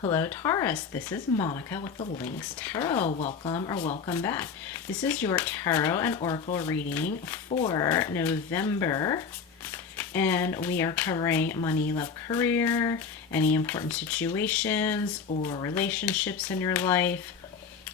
Hello Taurus, this is Monica with the Lynx Tarot. Welcome or welcome back. This is your tarot and oracle reading for November. And we are covering money, love, career, any important situations or relationships in your life.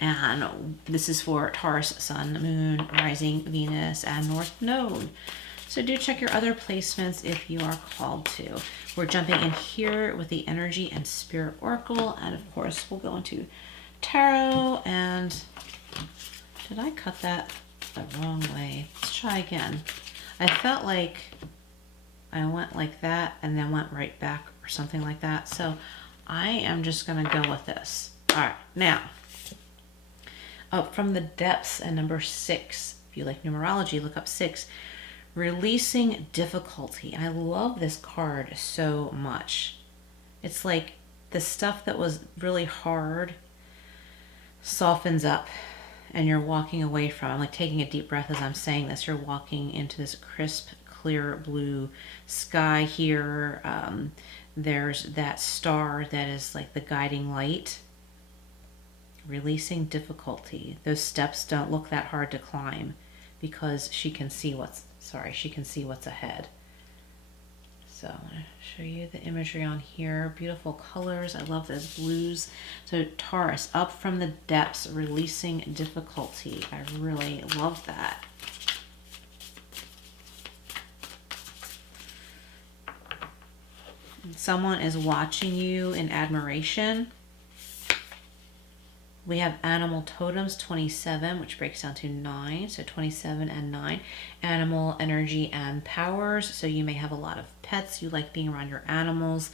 And this is for Taurus, Sun, Moon, Rising, Venus, and North Node. So do check your other placements if you are called to. We're jumping in here with the Energy and Spirit Oracle. And of course, we'll go into Tarot. And did I cut that the wrong way? Let's try again. I felt like I went like that and then went right back or something like that. So I am just going to go with this. All right, now, up from the depths and number 6. If you like numerology, look up 6. Releasing difficulty. I love this card so much. It's like the stuff that was really hard softens up and you're walking away from. I'm like taking a deep breath as I'm saying this. You're walking into this crisp, clear blue sky here. There's that star that is like the guiding light. Releasing difficulty. Those steps don't look that hard to climb because she can see what's ahead. So I'm going to show you the imagery on here. Beautiful colors. I love those blues. So Taurus, up from the depths, releasing difficulty. I really love that. Someone is watching you in admiration. We have animal totems, 27, which breaks down to 9. So 27 and 9. Animal energy and powers. So you may have a lot of pets. You like being around your animals.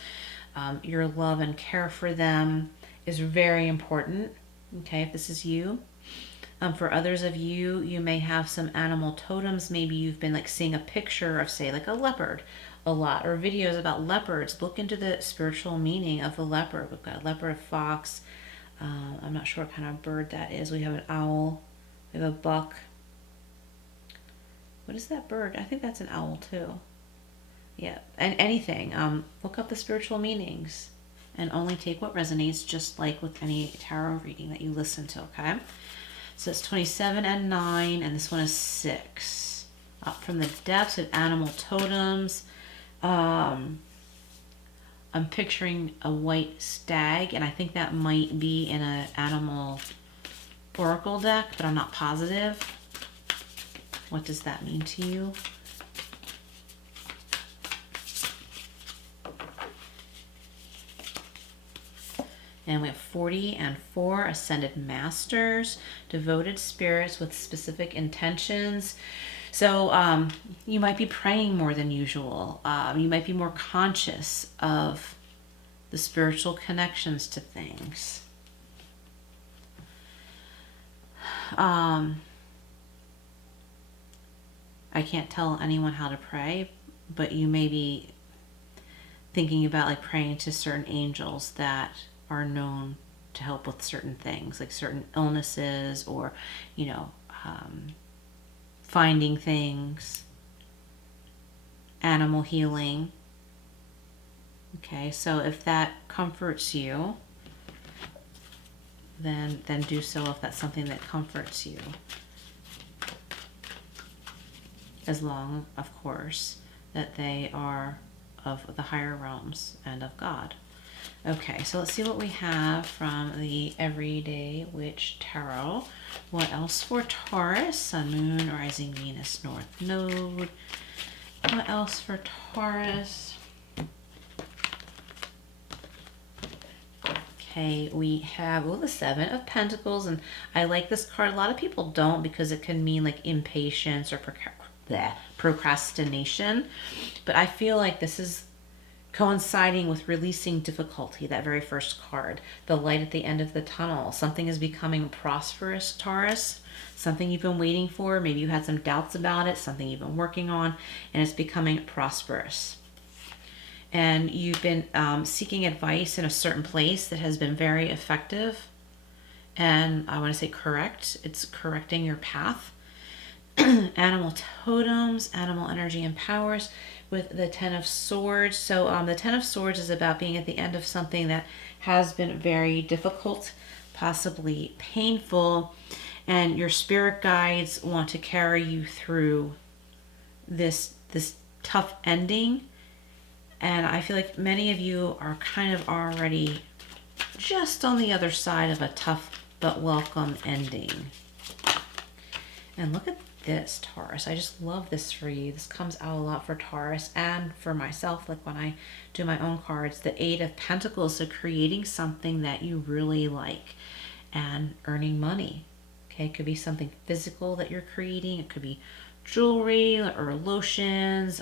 Your love and care for them is very important. Okay, if this is you. For others of you, you may have some animal totems. Maybe you've been like seeing a picture of, say, like a leopard a lot, or videos about leopards. Look into the spiritual meaning of the leopard. We've got a leopard, a fox. I'm not sure what kind of bird that is. We have an owl. We have a buck. What is that bird? I think that's an owl too. Yeah, and anything. Look up the spiritual meanings and only take what resonates, just like with any tarot reading that you listen to, okay? So it's 27 and 9, and this one is 6. Up from the depths of animal totems. I'm picturing a white stag, and I think that might be in an animal oracle deck, but I'm not positive. What does that mean to you? And we have 40 and 4 ascended masters, devoted spirits with specific intentions. So you might be praying more than usual. You might be more conscious of the spiritual connections to things. I can't tell anyone how to pray, but you may be thinking about like praying to certain angels that are known to help with certain things, like certain illnesses, or, you know, finding things, animal healing. Okay, so if that comforts you, then do so if that's something that comforts you. As long, of course, that they are of the higher realms and of God. Okay, so let's see what we have from the Everyday Witch Tarot. What else for Taurus? Sun, Moon, Rising, Venus, North Node. What else for Taurus? Okay, we have the 7 of Pentacles, and I like this card. A lot of people don't, because it can mean like impatience or procrastination. But I feel like this is coinciding with releasing difficulty, that very first card. The light at the end of the tunnel. Something is becoming prosperous, Taurus. Something you've been waiting for. Maybe you had some doubts about it. Something you've been working on, and it's becoming prosperous. And you've been seeking advice in a certain place that has been very effective. And I want to say correct. It's correcting your path. Animal totems, animal energy and powers. with the Ten of Swords. So the Ten of Swords is about being at the end of something that has been very difficult, possibly painful, and your spirit guides want to carry you through this tough ending. And I feel like many of you are kind of already just on the other side of a tough but welcome ending. And look at this, Taurus. I just love this for you. This comes out a lot for Taurus and for myself, like when I do my own cards. The Eight of Pentacles, so creating something that you really like and earning money. Okay, it could be something physical that you're creating. It could be jewelry or lotions.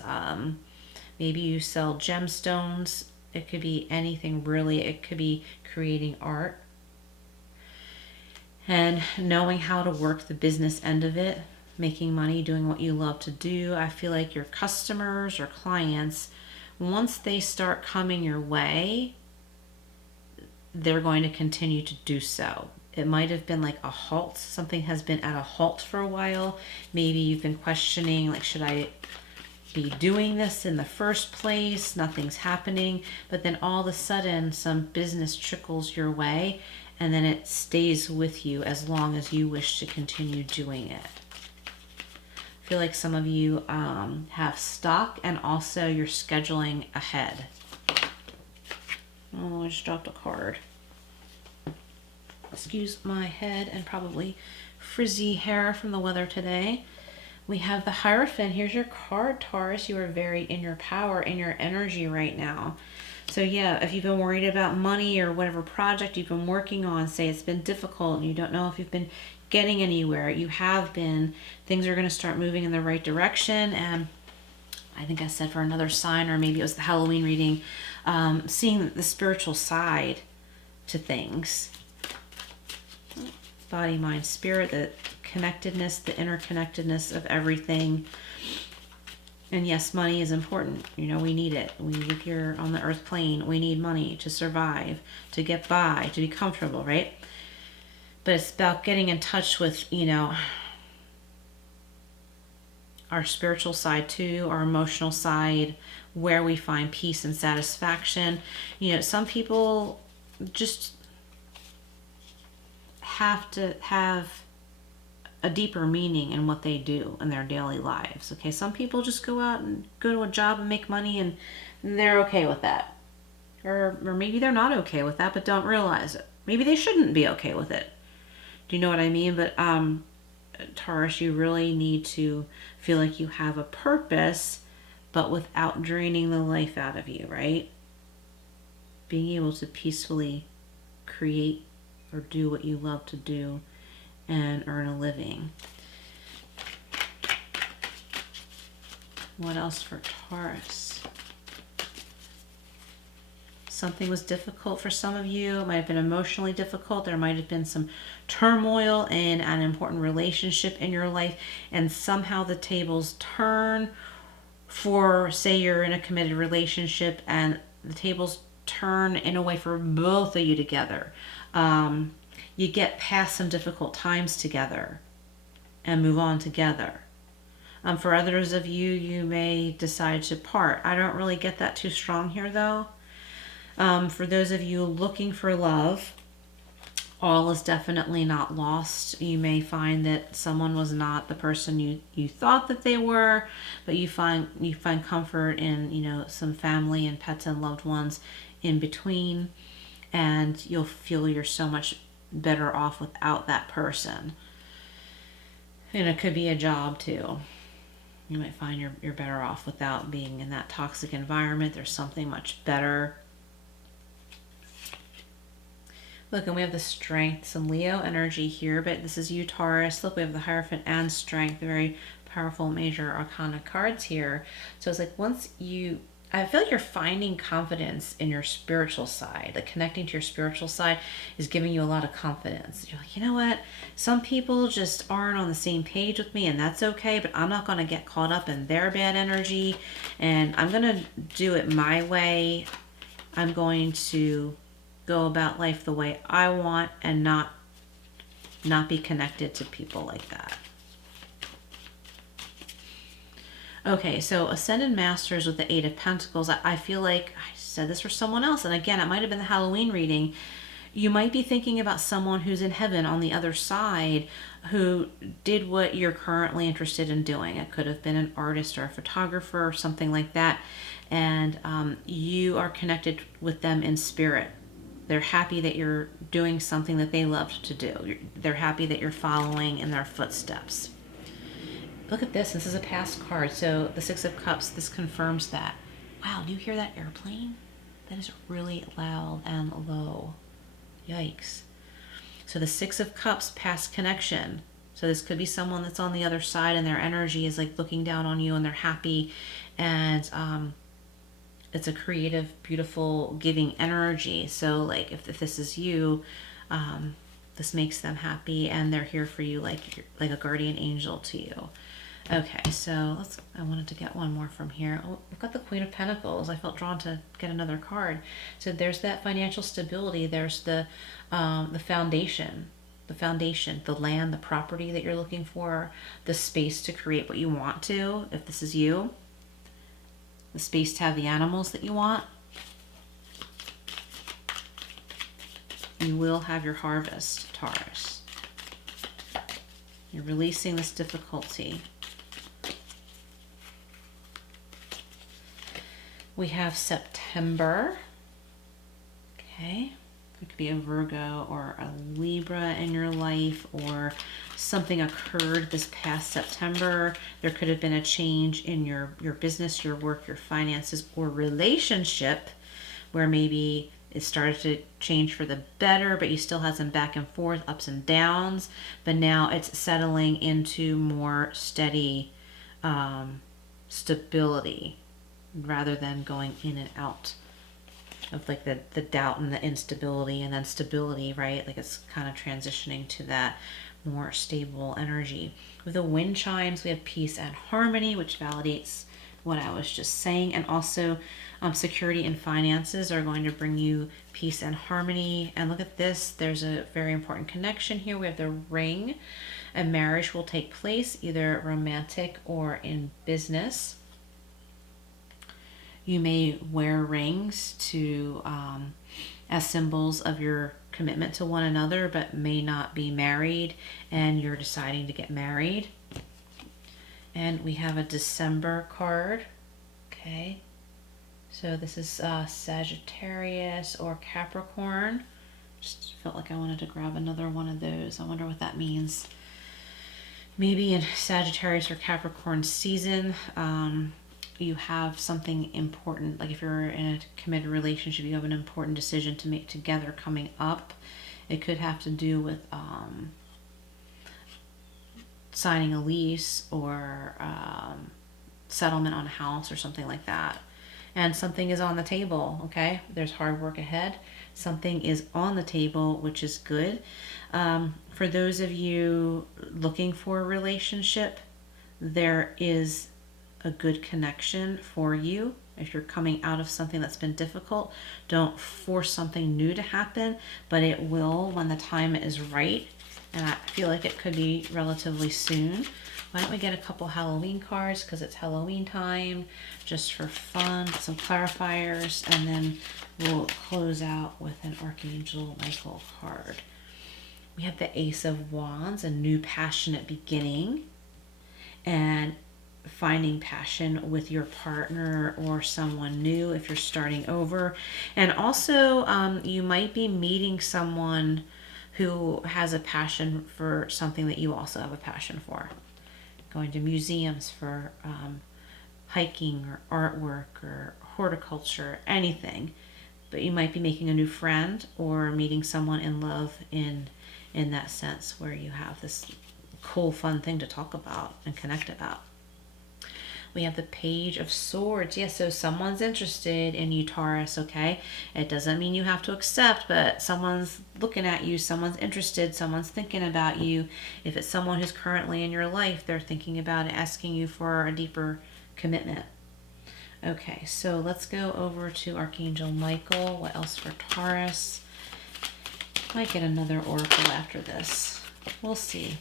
Maybe you sell gemstones. It could be anything really. It could be creating art. And knowing how to work the business end of it, making money, doing what you love to do. I feel like your customers or clients, once they start coming your way, they're going to continue to do so. It might have been like a halt. Something has been at a halt for a while. Maybe you've been questioning, like, should I be doing this in the first place? Nothing's happening. But then all of a sudden, some business trickles your way, and then it stays with you as long as you wish to continue doing it. I feel like some of you have stock, and also you're scheduling ahead. Oh, I just dropped a card. Excuse my head and probably frizzy hair from the weather today. We have the Hierophant. Here's your card, Taurus. You are very in your power, in your energy right now. So yeah, if you've been worried about money or whatever project you've been working on, say it's been difficult and you don't know if you've been getting anywhere, you have been. Things are going to start moving in the right direction. And I think I said for another sign, or maybe it was the Halloween reading, seeing the spiritual side to things. Body, mind, spirit, the connectedness, the interconnectedness of everything. And yes, money is important. You know, we need it. We live here on the earth plane. We need money to survive, to get by, to be comfortable, right? But it's about getting in touch with, you know, our spiritual side too, our emotional side, where we find peace and satisfaction. You know, some people just have to have a deeper meaning in what they do in their daily lives. Okay, some people just go out and go to a job and make money, and they're okay with that. Or maybe they're not okay with that, but don't realize it. Maybe they shouldn't be okay with it. Do you know what I mean? But Taurus, you really need to feel like you have a purpose, but without draining the life out of you, right? Being able to peacefully create or do what you love to do and earn a living. What else for Taurus? Something was difficult for some of you. It might have been emotionally difficult. There might have been some turmoil in an important relationship in your life, and somehow the tables turn for, say you're in a committed relationship, and the tables turn in a way for both of you together. You get past some difficult times together and move on together. For others of you, you may decide to part. I don't really get that too strong here though. For those of you looking for love, all is definitely not lost. You may find that someone was not the person you thought that they were, but you find comfort in, you know, some family and pets and loved ones in between, and you'll feel you're so much better off without that person. And it could be a job too. You might find you're better off without being in that toxic environment. There's something much better. Look, and we have the Strength, some Leo energy here, but this is you, Taurus. Look, we have the Hierophant and Strength, very powerful major arcana cards here. So it's like I feel like you're finding confidence in your spiritual side. Like connecting to your spiritual side is giving you a lot of confidence. You're like, you know what? Some people just aren't on the same page with me, and that's okay, but I'm not going to get caught up in their bad energy, and I'm going to do it my way. I'm going to go about life the way I want and not be connected to people like that. Okay, so Ascended Masters with the Eight of Pentacles, I feel like I said this for someone else, and again, it might have been the Halloween reading. You might be thinking about someone who's in heaven on the other side who did what you're currently interested in doing. It could have been an artist or a photographer or something like that, and you are connected with them in spirit. They're happy that you're doing something that they loved to do. They're happy that you're following in their footsteps. Look at this. This is a past card. So the Six of Cups, this confirms that. Wow, do you hear that airplane? That is really loud and low. Yikes. So the Six of Cups, past connection. So this could be someone that's on the other side and their energy is like looking down on you and they're happy. And it's a creative, beautiful, giving energy. So like if this is you, this makes them happy and they're here for you like a guardian angel to you. Okay, so I wanted to get one more from here. Oh, we've got the Queen of Pentacles. I felt drawn to get another card. So there's that financial stability. There's the foundation, the land, the property that you're looking for, the space to create what you want to, if this is you, the space to have the animals that you want. You will have your harvest, Taurus. You're releasing this difficulty. We have September. Okay. It could be a Virgo or a Libra in your life, or something occurred this past September. There could have been a change in your business, your work, your finances, or relationship where maybe it started to change for the better, but you still had some back and forth, ups and downs. But now it's settling into more steady stability rather than going in and out of like the doubt and the instability and then stability, right? Like it's kind of transitioning to that more stable energy. With the wind chimes, we have peace and harmony, which validates what I was just saying. And also security and finances are going to bring you peace and harmony. And look at this. There's a very important connection here. We have the ring. A marriage will take place, either romantic or in business. You may wear rings to as symbols of your commitment to one another, but may not be married and you're deciding to get married. And we have a December card. Okay. So this is Sagittarius or Capricorn. Just felt like I wanted to grab another one of those. I wonder what that means. Maybe in Sagittarius or Capricorn season, you have something important, like if you're in a committed relationship, you have an important decision to make together coming up. It could have to do with signing a lease or settlement on a house or something like that. And something is on the table, okay? There's hard work ahead. Something is on the table, which is good. For those of you looking for a relationship, there is a good connection for you. If you're coming out of something that's been difficult, don't force something new to happen, but it will when the time is right. And I feel like it could be relatively soon. Why don't we get a couple Halloween cards, because it's Halloween time, just for fun, some clarifiers, and then we'll close out with an Archangel Michael card. We have the Ace of Wands, a new passionate beginning, and finding passion with your partner or someone new if you're starting over. And also you might be meeting someone who has a passion for something that you also have a passion for. Going to museums for hiking or artwork or horticulture, anything. But you might be making a new friend or meeting someone in love in that sense, where you have this cool, fun thing to talk about and connect about. We have the Page of Swords. Yes, so someone's interested in you, Taurus, okay? It doesn't mean you have to accept, but someone's looking at you, someone's interested, someone's thinking about you. If it's someone who's currently in your life, they're thinking about asking you for a deeper commitment. Okay, so let's go over to Archangel Michael. What else for Taurus? Might get another oracle after this. We'll see.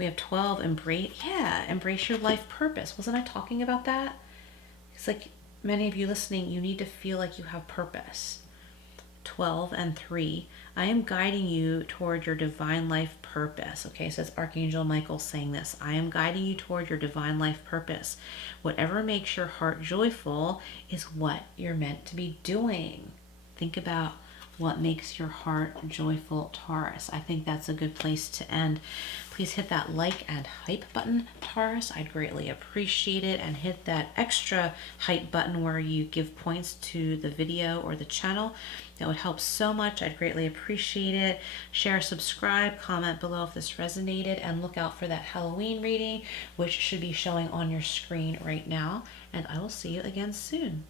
We have 12, embrace your life purpose. Wasn't I talking about that? It's like many of you listening, you need to feel like you have purpose. 12 and 3, I am guiding you toward your divine life purpose. Okay, so it's Archangel Michael saying this. I am guiding you toward your divine life purpose. Whatever makes your heart joyful is what you're meant to be doing. Think about what makes your heart joyful, Taurus. I think that's a good place to end. Please hit that like and hype button, Taurus. I'd greatly appreciate it. And hit that extra hype button where you give points to the video or the channel. That would help so much. I'd greatly appreciate it. Share, subscribe, comment below if this resonated, and look out for that Halloween reading, which should be showing on your screen right now. And I will see you again soon.